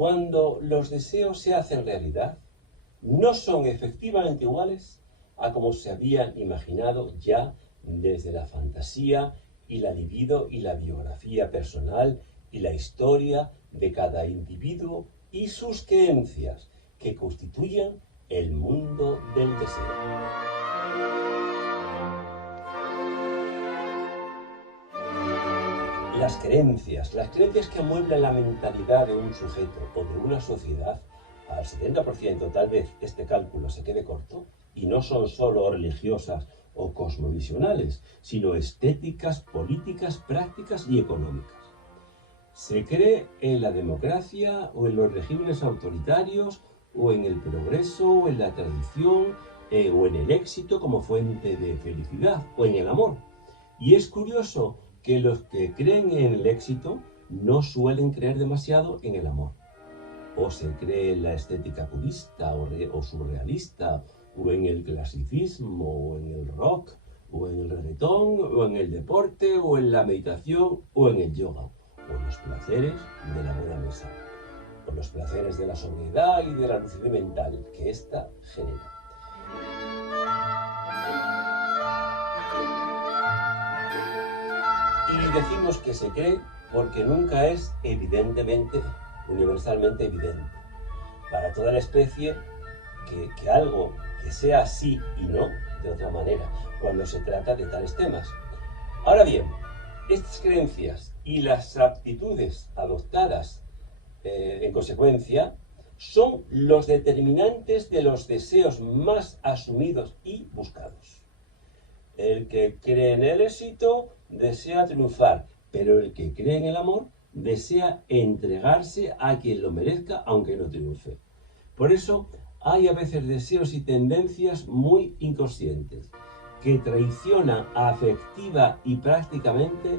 cuando los deseos se hacen realidad, no son efectivamente iguales a como se habían imaginado ya desde la fantasía y la libido y la biografía personal y la historia de cada individuo y sus creencias que constituyen el mundo del deseo. Las creencias que amueblan la mentalidad de un sujeto o de una sociedad, al 70% tal vez este cálculo se quede corto, y no son solo religiosas o cosmovisionales, sino estéticas, políticas, prácticas y económicas. Se cree en la democracia o en los regímenes autoritarios o en el progreso o en la tradición o en el éxito como fuente de felicidad o en el amor. Y es curioso que los que creen en el éxito no suelen creer demasiado en el amor. O se cree en la estética purista o surrealista, o en el clasicismo, o en el rock, o en el reggaetón, o en el deporte, o en la meditación, o en el yoga, o en los placeres de la buena mesa, o los placeres de la sobriedad y de la lucidez mental que ésta genera. Y decimos que se cree porque nunca es evidentemente, universalmente evidente para toda la especie que algo que sea así y no de otra manera cuando se trata de tales temas. Ahora bien, estas creencias y las aptitudes adoptadas en consecuencia son los determinantes de los deseos más asumidos y buscados. El que cree en el éxito desea triunfar, pero el que cree en el amor desea entregarse a quien lo merezca aunque no triunfe. Por eso hay a veces deseos y tendencias muy inconscientes que traicionan afectiva y prácticamente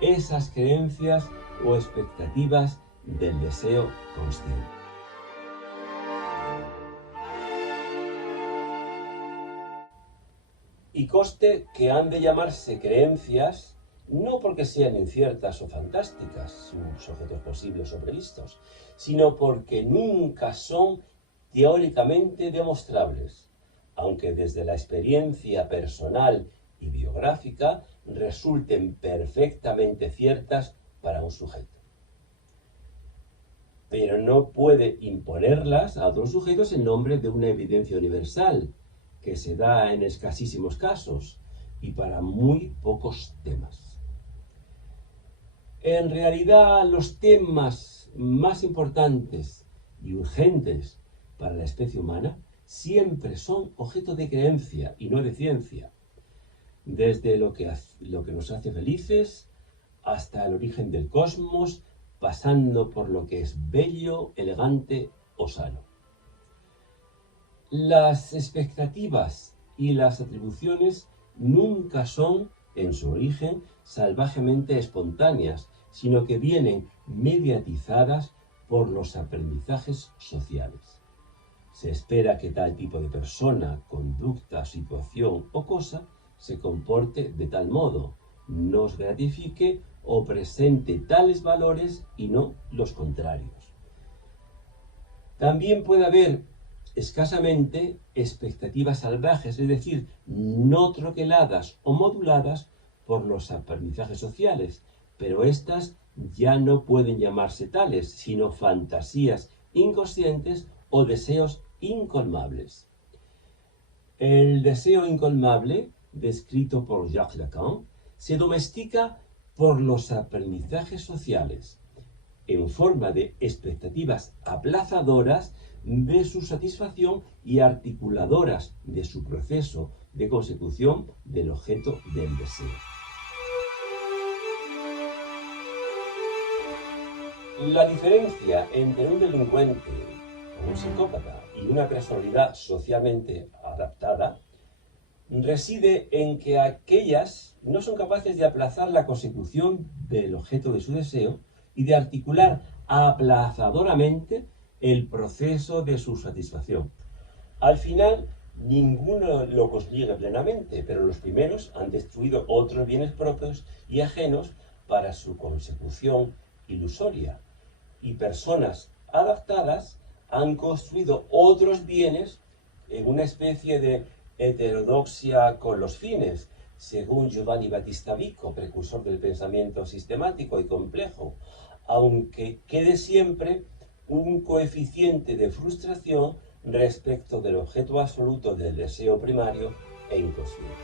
esas creencias o expectativas del deseo consciente. Y conste que han de llamarse creencias no porque sean inciertas o fantásticas, sus objetos posibles o previstos, sino porque nunca son teóricamente demostrables, aunque desde la experiencia personal y biográfica resulten perfectamente ciertas para un sujeto. Pero no puede imponerlas a otros sujetos en nombre de una evidencia universal, que se da en escasísimos casos y para muy pocos temas. En realidad, los temas más importantes y urgentes para la especie humana siempre son objeto de creencia y no de ciencia, desde lo que nos hace felices hasta el origen del cosmos, pasando por lo que es bello, elegante o sano. Las expectativas y las atribuciones nunca son, en su origen, salvajemente espontáneas, sino que vienen mediatizadas por los aprendizajes sociales. Se espera que tal tipo de persona, conducta, situación o cosa se comporte de tal modo, nos gratifique o presente tales valores y no los contrarios. También puede haber escasamente expectativas salvajes, es decir, no troqueladas o moduladas por los aprendizajes sociales, pero estas ya no pueden llamarse tales, sino fantasías inconscientes o deseos incolmables. El deseo incolmable, descrito por Jacques Lacan, se domestica por los aprendizajes sociales, en forma de expectativas aplazadoras de su satisfacción y articuladoras de su proceso de consecución del objeto del deseo. La diferencia entre un delincuente o un psicópata y una personalidad socialmente adaptada reside en que aquellas no son capaces de aplazar la consecución del objeto de su deseo y de articular aplazadoramente el proceso de su satisfacción. Al final, ninguno lo consigue plenamente, pero los primeros han destruido otros bienes propios y ajenos para su consecución ilusoria. Y personas adaptadas han construido otros bienes en una especie de heterodoxia con los fines, según Giovanni Battista Vico, precursor del pensamiento sistemático y complejo, aunque quede siempre un coeficiente de frustración respecto del objeto absoluto del deseo primario e inconsciente.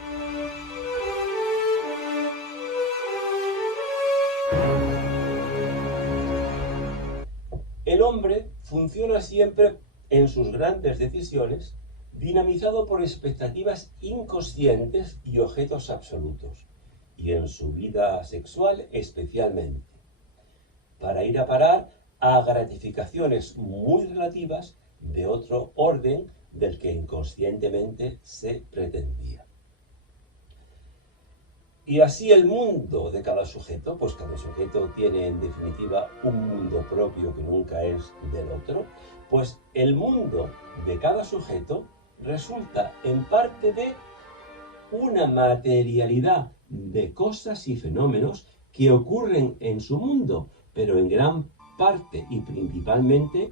El hombre funciona siempre en sus grandes decisiones dinamizado por expectativas inconscientes y objetos absolutos, y en su vida sexual especialmente, para ir a parar a gratificaciones muy relativas de otro orden del que inconscientemente se pretendía. Y así el mundo de cada sujeto, pues cada sujeto tiene en definitiva un mundo propio que nunca es del otro, pues el mundo de cada sujeto resulta en parte de una materialidad de cosas y fenómenos que ocurren en su mundo, pero en gran parte y principalmente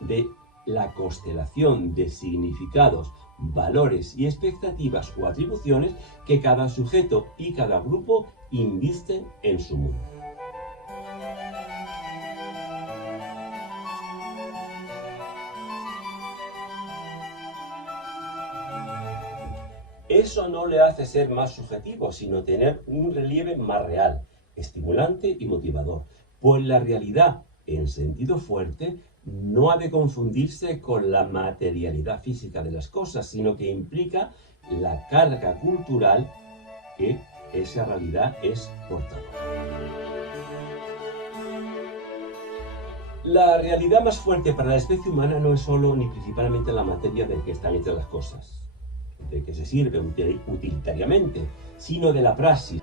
de la constelación de significados, valores y expectativas o atribuciones que cada sujeto y cada grupo invisten en su mundo. Eso no le hace ser más subjetivo, sino tener un relieve más real, estimulante y motivador, pues la realidad, en sentido fuerte, no ha de confundirse con la materialidad física de las cosas, sino que implica la carga cultural que esa realidad es portadora. La realidad más fuerte para la especie humana no es solo ni principalmente la materia de que están hechas las cosas, de que se sirve utilitariamente, sino de la praxis.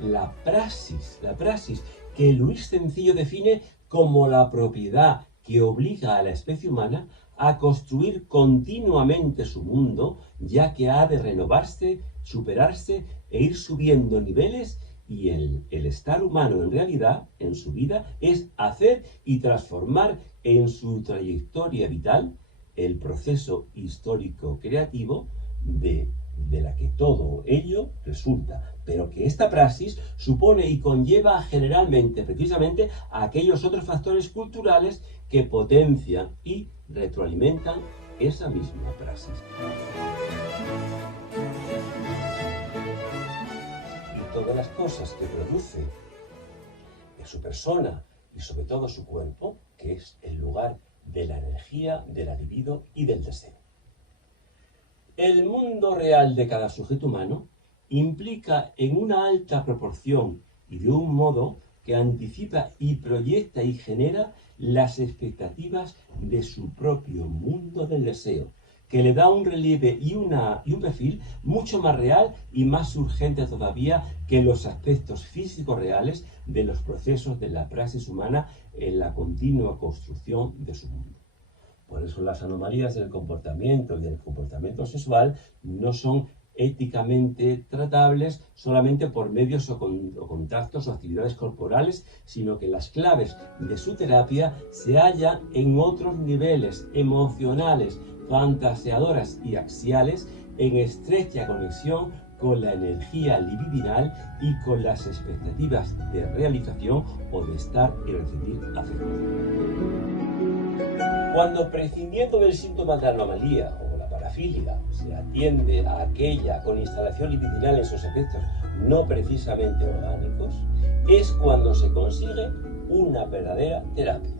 La praxis que Luis Sencillo define como la propiedad que obliga a la especie humana a construir continuamente su mundo, ya que ha de renovarse, superarse e ir subiendo niveles, y el estar humano en realidad, en su vida, es hacer y transformar en su trayectoria vital el proceso histórico creativo de la que todo ello resulta, pero que esta praxis supone y conlleva generalmente, precisamente, a aquellos otros factores culturales que potencian y retroalimentan esa misma praxis. Y todas las cosas que produce en su persona y sobre todo su cuerpo, que es el lugar de la energía, de la libido y del deseo. El mundo real de cada sujeto humano implica en una alta proporción y de un modo que anticipa y proyecta y genera las expectativas de su propio mundo del deseo, que le da un relieve y un perfil mucho más real y más urgente todavía que los aspectos físicos reales de los procesos de la praxis humana en la continua construcción de su mundo. Por eso las anomalías del comportamiento y del comportamiento sexual no son éticamente tratables solamente por medios o contactos o actividades corporales, sino que las claves de su terapia se hallan en otros niveles emocionales, fantaseadoras y axiales, en estrecha conexión con la energía libidinal y con las expectativas de realización o de estar y recibir afecto. Cuando, prescindiendo del síntoma de la anomalía o la parafilia, se atiende a aquella con instalación libidinal en sus efectos no precisamente orgánicos, es cuando se consigue una verdadera terapia.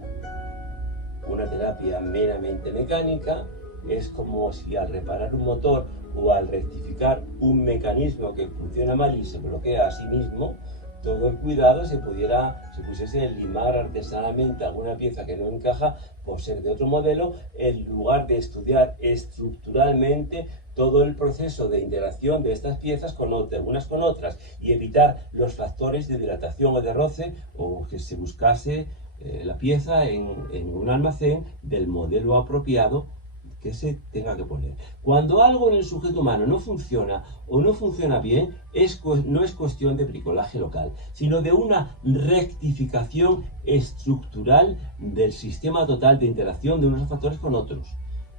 Una terapia meramente mecánica es como si al reparar un motor o al rectificar un mecanismo que funciona mal y se bloquea a sí mismo, todo el cuidado se pusiese limar artesanalmente alguna pieza que no encaja por ser de otro modelo, en lugar de estudiar estructuralmente todo el proceso de integración de estas piezas unas con otras y evitar los factores de dilatación o de roce, o que se buscase la pieza en un almacén del modelo apropiado que se tenga que poner. Cuando algo en el sujeto humano no funciona o no funciona bien, no es cuestión de bricolaje local, sino de una rectificación estructural del sistema total de interacción de unos factores con otros,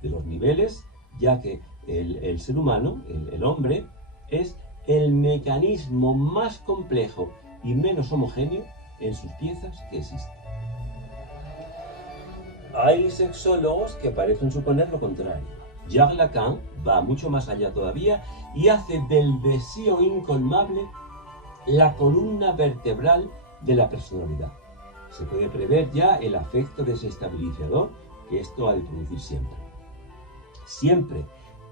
de los niveles, ya que el ser humano, el hombre, es el mecanismo más complejo y menos homogéneo en sus piezas que existe. Hay sexólogos que parecen suponer lo contrario. Jacques Lacan va mucho más allá todavía y hace del deseo incolmable la columna vertebral de la personalidad. Se puede prever ya el afecto desestabilizador que esto ha de producir siempre. Siempre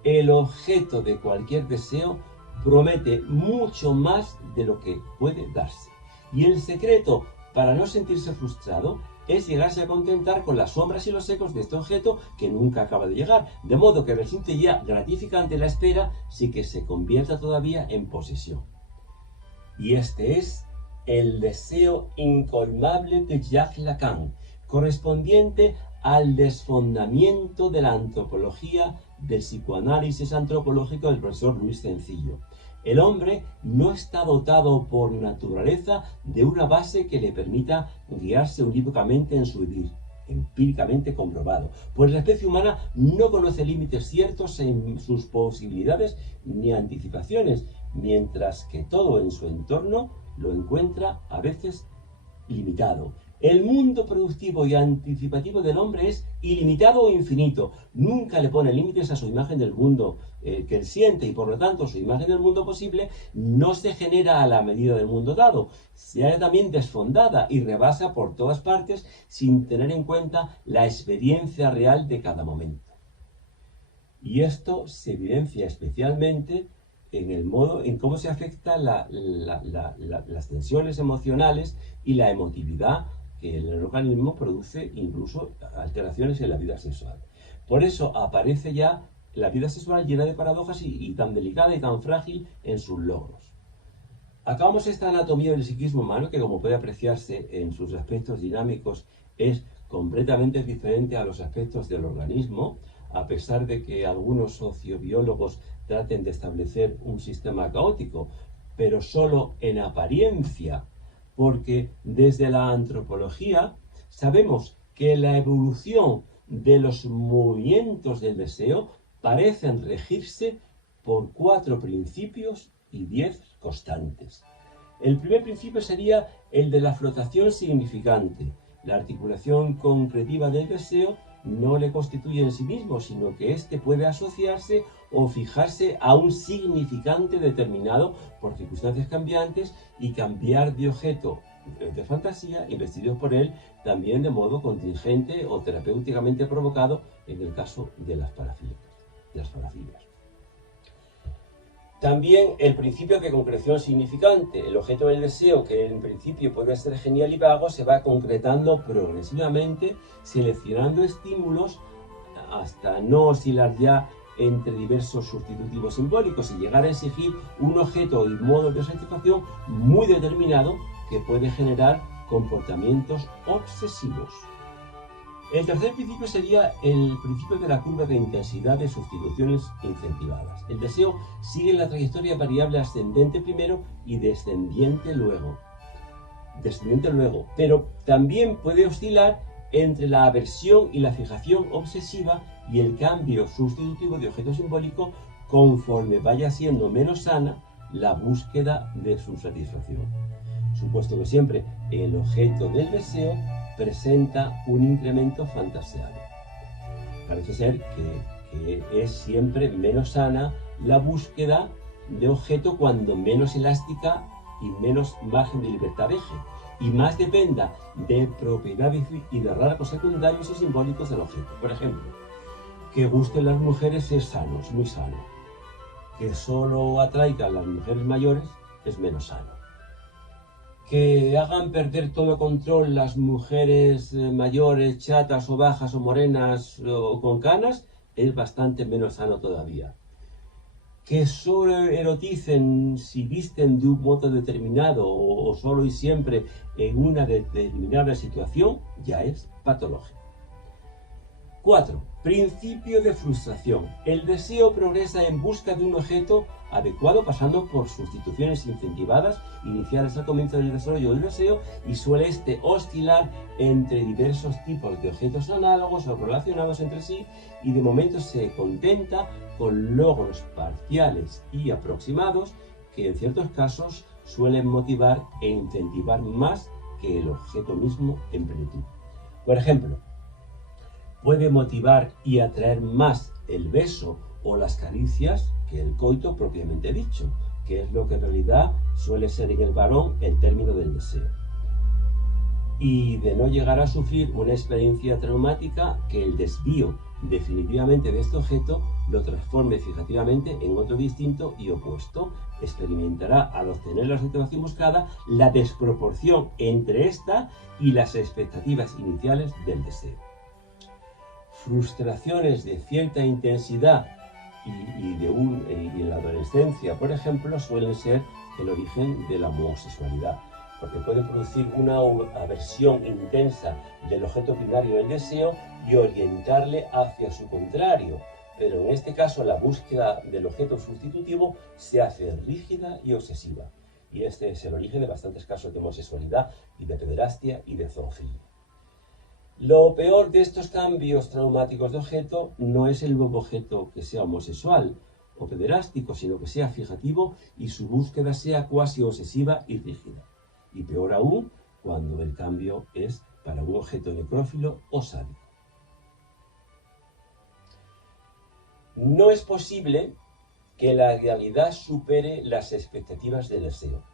el objeto de cualquier deseo promete mucho más de lo que puede darse. Y el secreto para no sentirse frustrado es llegarse a contentar con las sombras y los ecos de este objeto que nunca acaba de llegar, de modo que resulte ya gratificante la espera sin que se convierta todavía en posesión. Y este es el deseo incolmable de Jacques Lacan, correspondiente al desfondamiento de la antropología del psicoanálisis antropológico del profesor Luis Cencillo. El hombre no está dotado por naturaleza de una base que le permita guiarse unívocamente en su vivir, empíricamente comprobado, pues la especie humana no conoce límites ciertos en sus posibilidades ni anticipaciones, mientras que todo en su entorno lo encuentra a veces limitado. El mundo productivo y anticipativo del hombre es ilimitado o infinito. Nunca le pone límites a su imagen del mundo que él siente y por lo tanto su imagen del mundo posible no se genera a la medida del mundo dado. Se halla también desfondada y rebasa por todas partes sin tener en cuenta la experiencia real de cada momento. Y esto se evidencia especialmente en el modo en cómo se afecta las tensiones emocionales y la emotividad que el organismo produce, incluso alteraciones en la vida sexual. Por eso aparece ya la vida sexual llena de paradojas y tan delicada y tan frágil en sus logros. Acabamos esta anatomía del psiquismo humano que, como puede apreciarse en sus aspectos dinámicos, es completamente diferente a los aspectos del organismo, a pesar de que algunos sociobiólogos traten de establecer un sistema caótico, pero solo en apariencia, porque desde la antropología sabemos que la evolución de los movimientos del deseo parecen regirse por 4 principios y 10 constantes. El primer principio sería el de la flotación significante. La articulación concretiva del deseo no le constituye en sí mismo, sino que éste puede asociarse o fijarse a un significante determinado por circunstancias cambiantes y cambiar de objeto de fantasía investido por él también de modo contingente o terapéuticamente provocado en el caso de las parafilias. También el principio de concreción significante. El objeto del deseo, que en principio puede ser genial y vago, se va concretando progresivamente, seleccionando estímulos hasta no oscilar ya entre diversos sustitutivos simbólicos y llegar a exigir un objeto y modo de satisfacción muy determinado que puede generar comportamientos obsesivos. El tercer principio sería el principio de la curva de intensidad de sustituciones incentivadas. El deseo sigue la trayectoria variable ascendente primero y descendiente luego. Pero también puede oscilar entre la aversión y la fijación obsesiva y el cambio sustitutivo de objeto simbólico conforme vaya siendo menos sana la búsqueda de su satisfacción. Supuesto que siempre el objeto del deseo presenta un incremento fantaseado. Parece ser que es siempre menos sana la búsqueda de objeto cuando menos elástica y menos margen de libertad deje, y más dependa de propiedades y de rasgos secundarios y simbólicos del objeto. Por ejemplo, que gusten las mujeres es sano, es muy sano. Que solo atraigan las mujeres mayores es menos sano. Que hagan perder todo control las mujeres mayores, chatas o bajas o morenas o con canas, es bastante menos sano todavía. Que solo eroticen si visten de un modo determinado o solo y siempre en una determinada situación, ya es patológico. 4. Principio de frustración. El deseo progresa en busca de un objeto adecuado pasando por sustituciones incentivadas iniciales al comienzo del desarrollo del deseo y suele oscilar entre diversos tipos de objetos análogos o relacionados entre sí y de momento se contenta con logros parciales y aproximados que en ciertos casos suelen motivar e incentivar más que el objeto mismo en plenitud. Por ejemplo, puede motivar y atraer más el beso o las caricias que el coito propiamente dicho, que es lo que en realidad suele ser en el varón el término del deseo. Y de no llegar a sufrir una experiencia traumática que el desvío definitivamente de este objeto lo transforme fijativamente en otro distinto y opuesto. Experimentará al obtener la situación buscada la desproporción entre esta y las expectativas iniciales del deseo. Frustraciones de cierta intensidad y en la adolescencia, por ejemplo, suelen ser el origen de la homosexualidad, porque puede producir una aversión intensa del objeto primario del deseo y orientarle hacia su contrario, pero en este caso la búsqueda del objeto sustitutivo se hace rígida y obsesiva, y este es el origen de bastantes casos de homosexualidad y de pederastia y de zoofilia. Lo peor de estos cambios traumáticos de objeto no es el nuevo objeto que sea homosexual o pederástico, sino que sea fijativo y su búsqueda sea cuasi obsesiva y rígida. Y peor aún, cuando el cambio es para un objeto necrófilo o sádico. No es posible que la realidad supere las expectativas del deseo.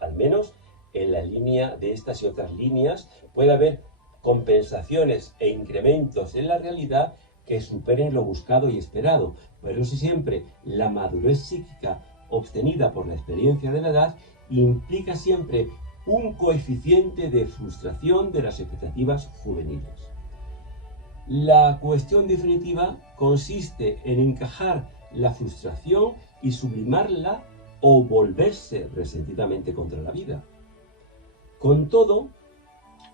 Al menos en la línea de estas y otras líneas puede haber compensaciones e incrementos en la realidad que superen lo buscado y esperado, pero no siempre la madurez psíquica obtenida por la experiencia de la edad implica siempre un coeficiente de frustración de las expectativas juveniles. La cuestión definitiva consiste en encajar la frustración y sublimarla o volverse resentidamente contra la vida. Con todo,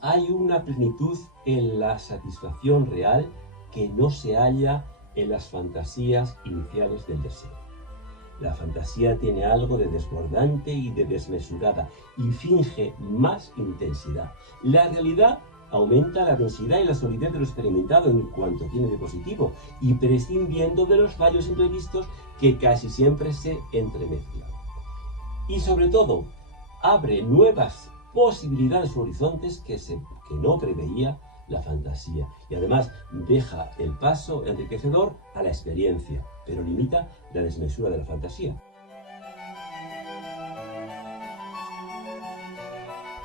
hay una plenitud en la satisfacción real que no se halla en las fantasías iniciales del deseo. La fantasía tiene algo de desbordante y de desmesurada y finge más intensidad. La realidad aumenta la densidad y la solidez de lo experimentado en cuanto tiene de positivo y prescindiendo de los fallos imprevistos que casi siempre se entremezclan. Y sobre todo, abre nuevas posibilidades o horizontes que no preveía la fantasía y además deja el paso enriquecedor a la experiencia, pero limita la desmesura de la fantasía.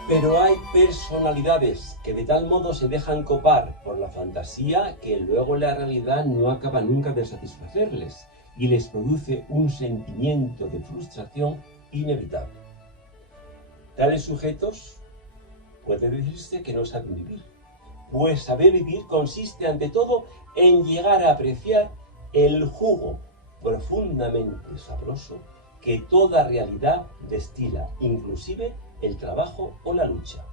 Pero hay personalidades que de tal modo se dejan copar por la fantasía que luego la realidad no acaba nunca de satisfacerles y les produce un sentimiento de frustración inevitable. Tales sujetos puede decirse que no saben vivir, pues saber vivir consiste ante todo en llegar a apreciar el jugo profundamente sabroso que toda realidad destila, inclusive el trabajo o la lucha.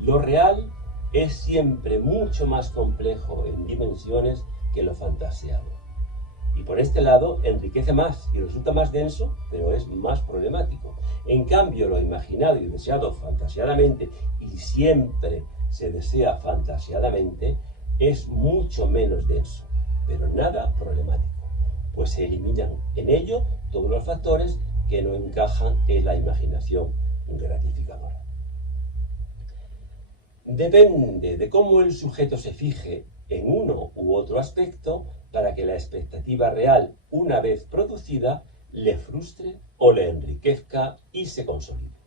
Lo real es siempre mucho más complejo en dimensiones que lo fantaseado. Y por este lado enriquece más y resulta más denso, pero es más problemático. En cambio, lo imaginado y deseado fantasiadamente, y siempre se desea fantasiadamente, es mucho menos denso, pero nada problemático, pues se eliminan en ello todos los factores que no encajan en la imaginación gratificadora. Depende de cómo el sujeto se fije en uno u otro aspecto para que la expectativa real, una vez producida, le frustre o le enriquezca y se consolide.